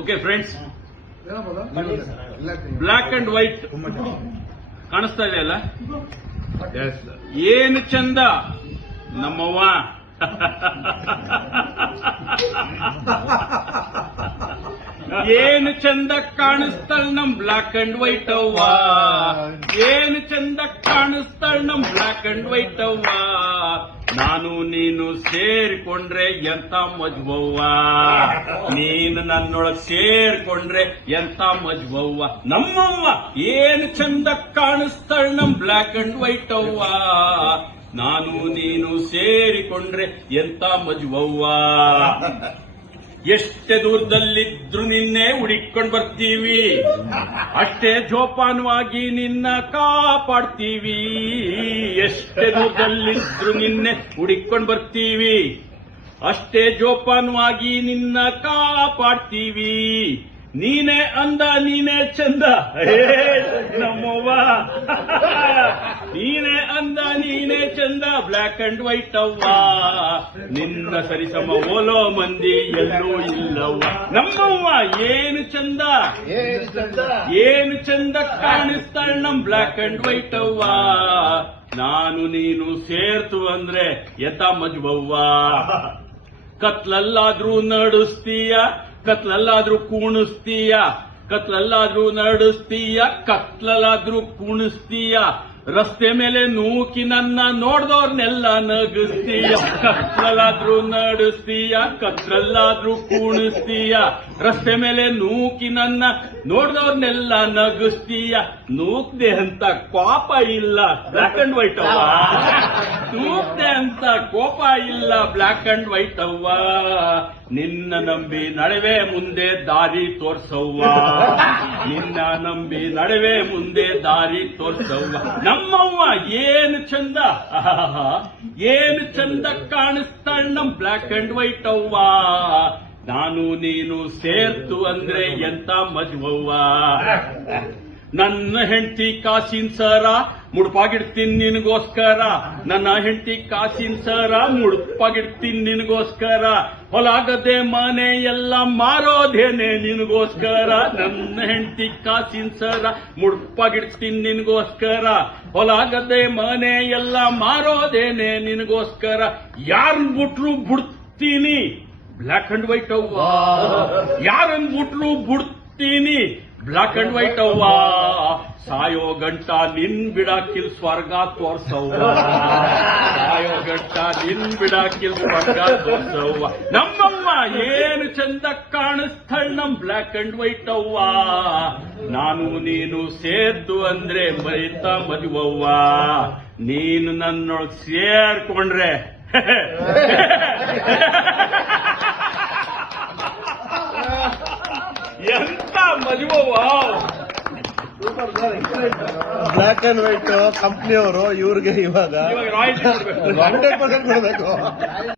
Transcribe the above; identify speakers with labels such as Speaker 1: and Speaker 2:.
Speaker 1: okay friends black and white ಕಾಣಿಸ್ತಾ ಇದೆ ಅಲ್ಲ ಏನು ಚಂದ ನಮ್ಮವ್ವ ಏನು ಚಂದ ಕಾಣಿಸ್ತಾಳ ನಮ್ ಬ್ಲಾಕ್ ಅಂಡ್ ವೈಟ್ ಅವ್ವ ಏನು ಚಂದ ಕಾಣಿಸ್ತಾಳ ನಮ್ ಬ್ಲಾಕ್ ಅಂಡ್ ವೈಟ್ ಅವ್ವ ನಾನು ನೀನು ಸೇರಿಕೊಂಡ್ರೆ ಎಂತ ಮಜ್ಬವ್ವ ನೀನು ನನ್ನೊಳಗ್ ಸೇರಿಕೊಂಡ್ರೆ ಎಂತ ಮಜ್ಬವ್ವ ನಮ್ಮವ್ವ ಏನು ಚಂದ ಕಾಣಿಸ್ತಾಳ ನಮ್ ಬ್ಲಾಕ್ ಅಂಡ್ ವೈಟ್ ಅವ್ವ ನಾನು ನೀನು ಸೇರಿಕೊಂಡ್ರೆ ಎಂತ ಮಜ್ಬವ್ವ ಎಷ್ಟೇ ದೂರದಲ್ಲಿದ್ರು ನಿನ್ನೆ ಹುಡಿಕೊಂಡು ಬರ್ತೀವಿ ಅಷ್ಟೇ ಜೋಪಾನವಾಗಿ ನಿನ್ನ ಕಾಪಾಡ್ತೀವಿ ಎಷ್ಟೇ ದೂರದಲ್ಲಿದ್ರು ನಿನ್ನೆ ಹುಡಿಕೊಂಡು ಬರ್ತೀವಿ ಅಷ್ಟೇ ಜೋಪಾನವಾಗಿ ನಿನ್ನ ಕಾಪಾಡ್ತೀವಿ ನೀನೇ ಅಂದ ನೀನೇ ಚಂದ ನಮ್ಮವ್ವ ನೀನೇ ಅಂದ ನೀನೇ ಚಂದ ಬ್ಲ್ಯಾಕ್ ಅಂಡ್ ವೈಟ್ ಅವ್ವ ನಿನ್ನ ಸರಿಸಮ ಓಲೋ ಮಂದಿ ಎಲ್ಲೋ ಇಲ್ಲವ್ವ ನಮ್ಮವ್ವ ಏನು ಚಂದ ಏನು ಚಂದ ಕಾಣಿಸ್ತಾಳ ನಮ್ ಬ್ಲ್ಯಾಕ್ ಅಂಡ್ ವೈಟ್ ಅವ್ವ ನಾನು ನೀನು ಸೇರ್ತು ಅಂದ್ರೆ ಯಥ ಮಜ್ಬವ್ವ ಕತ್ಲಲ್ಲಾದ್ರೂ ನಡುಸ್ತೀಯ ಕತ್ಲಲ್ಲಾದ್ರೂ ಕೂಣಿಸ್ತೀಯ ಕತ್ಲಲ್ಲಾದ್ರೂ ನಡೆಸ್ತೀಯ ಕತ್ಲಲ್ಲಾದ್ರೂ ಕೂಣಿಸ್ತೀಯ ರಸ್ತೆ ಮೇಲೆ ನೂಕಿ ನನ್ನ ನೋಡ್ದವ್ರನ್ನೆಲ್ಲ ನಗಿಸ್ತೀಯ ಕತ್ಲಲ್ಲಾದ್ರೂ ನಡೆಸ್ತೀಯ ಕತ್ಲಲ್ಲಾದ್ರೂ ಕೂಣಿಸ್ತೀಯ ರಸ್ತೆ ಮೇಲೆ ನೂಕಿ ನನ್ನ ನೋಡಿದವ್ರನ್ನೆಲ್ಲ ನಗಿಸ್ತೀಯ ನೂಕ್ದೆ ಅಂತ ಕೋಪ ಇಲ್ಲ ಬ್ಲಾಕ್ ಅಂಡ್ ವೈಟ್ ಅವ್ವ ನೂಕ್ದೆ ಅಂತ ಕೋಪ ಇಲ್ಲ ಬ್ಲಾಕ್ ಅಂಡ್ ವೈಟ್ ಅವ್ವ ನಿನ್ನ ನಂಬಿ ನಡವೆ ಮುಂದೆ ದಾರಿ ತೋರ್ಸವ್ವ ನಿನ್ನ ನಂಬಿ ನಡವೆ ಮುಂದೆ ದಾರಿ ತೋರ್ಸವ್ವ ನಮ್ಮವ್ವ ಏನು ಚಂದ ಏನು ಚಂದ ಕಾಣಿಸ್ತಾಳ ನಮ್ ಬ್ಲಾಕ್ ಅಂಡ್ ವೈಟ್ ಅವ್ವ ನಾನು ನೀನು ಸೇರ್ತು ಅಂದ್ರೆ ಎಂತ ಮಜ್ವವ್ವ ನನ್ನ ಹೆಂಡತಿ ಕಾಸಿನ ಸರ ಮುಡ್ಪಾಗಿಡ್ತೀನಿ ನಿನಗೋಸ್ಕರ ನನ್ನ ಹೆಂಡತಿ ಕಾಸಿನ ಸರ ಮುಡ್ಪಾಗಿಡ್ತೀನಿ ನಿನಗೋಸ್ಕರ ಹೊಲಾಗದೆ ಮನೆ ಎಲ್ಲ ಮಾರೋದೇನೆ ನಿನಗೋಸ್ಕರ ನನ್ನ ಹೆಂಡತಿ ಕಾಸಿನ ಸರ ಮುಡ್ಪಾಗಿಡ್ತೀನಿ ನಿನಗೋಸ್ಕರ ಹೊಲಾಗದೆ ಮನೆ ಎಲ್ಲ ಮಾರೋದೇನೆ ನಿನಗೋಸ್ಕರ ಯಾರು ಬಿಟ್ರು ಬಿಡ್ತೀನಿ ಬ್ಲ್ಯಾಕ್ ಅಂಡ್ ವೈಟ್ ಅವ್ವ ಯಾರನ್ ಮುಟ್ಲು ಬಿಡ್ತೀನಿ ಬ್ಲ್ಯಾಕ್ ಅಂಡ್ ವೈಟ್ ಅವ್ವ ಸಾಯೋ ಗಂಟ ನಿನ್ ಬಿಡಾಕಿಲ್ ಸ್ವರ್ಗ ತೋರ್ಸವ್ವ ಸಾಯೋ ಗಂಟ ನಿನ್ ಬಿಡಾಕಿಲ್ ಸ್ವರ್ಗ ತೋರ್ಸವ್ವ ನಮ್ಮಮ್ಮ ಏನು ಚಂದ ಕಾಣಿಸ್ತಳ್ ನಮ್ ಬ್ಲ್ಯಾಕ್ ಅಂಡ್ ವೈಟ್ ಅವ್ವ ನಾನು ನೀನು ಸೇದ್ದು ಅಂದ್ರೆ ಮರಿತ ಮದುವವ್ವ ನೀನು ನನ್ನೊಳಗ್ ಸೇರ್ಕೊಂಡ್ರೆ ಎಂತ ಮದುವವ ಬ್ಲಾಕ್ ಅಂಡ್ ವೈಟ್ ಕಂಪ್ನಿಯವರು ಇವ್ರಿಗೆ ಇವಾಗ ಹಂಡ್ರೆಡ್ ಪರ್ಸೆಂಟ್ ಕೊಡಬೇಕು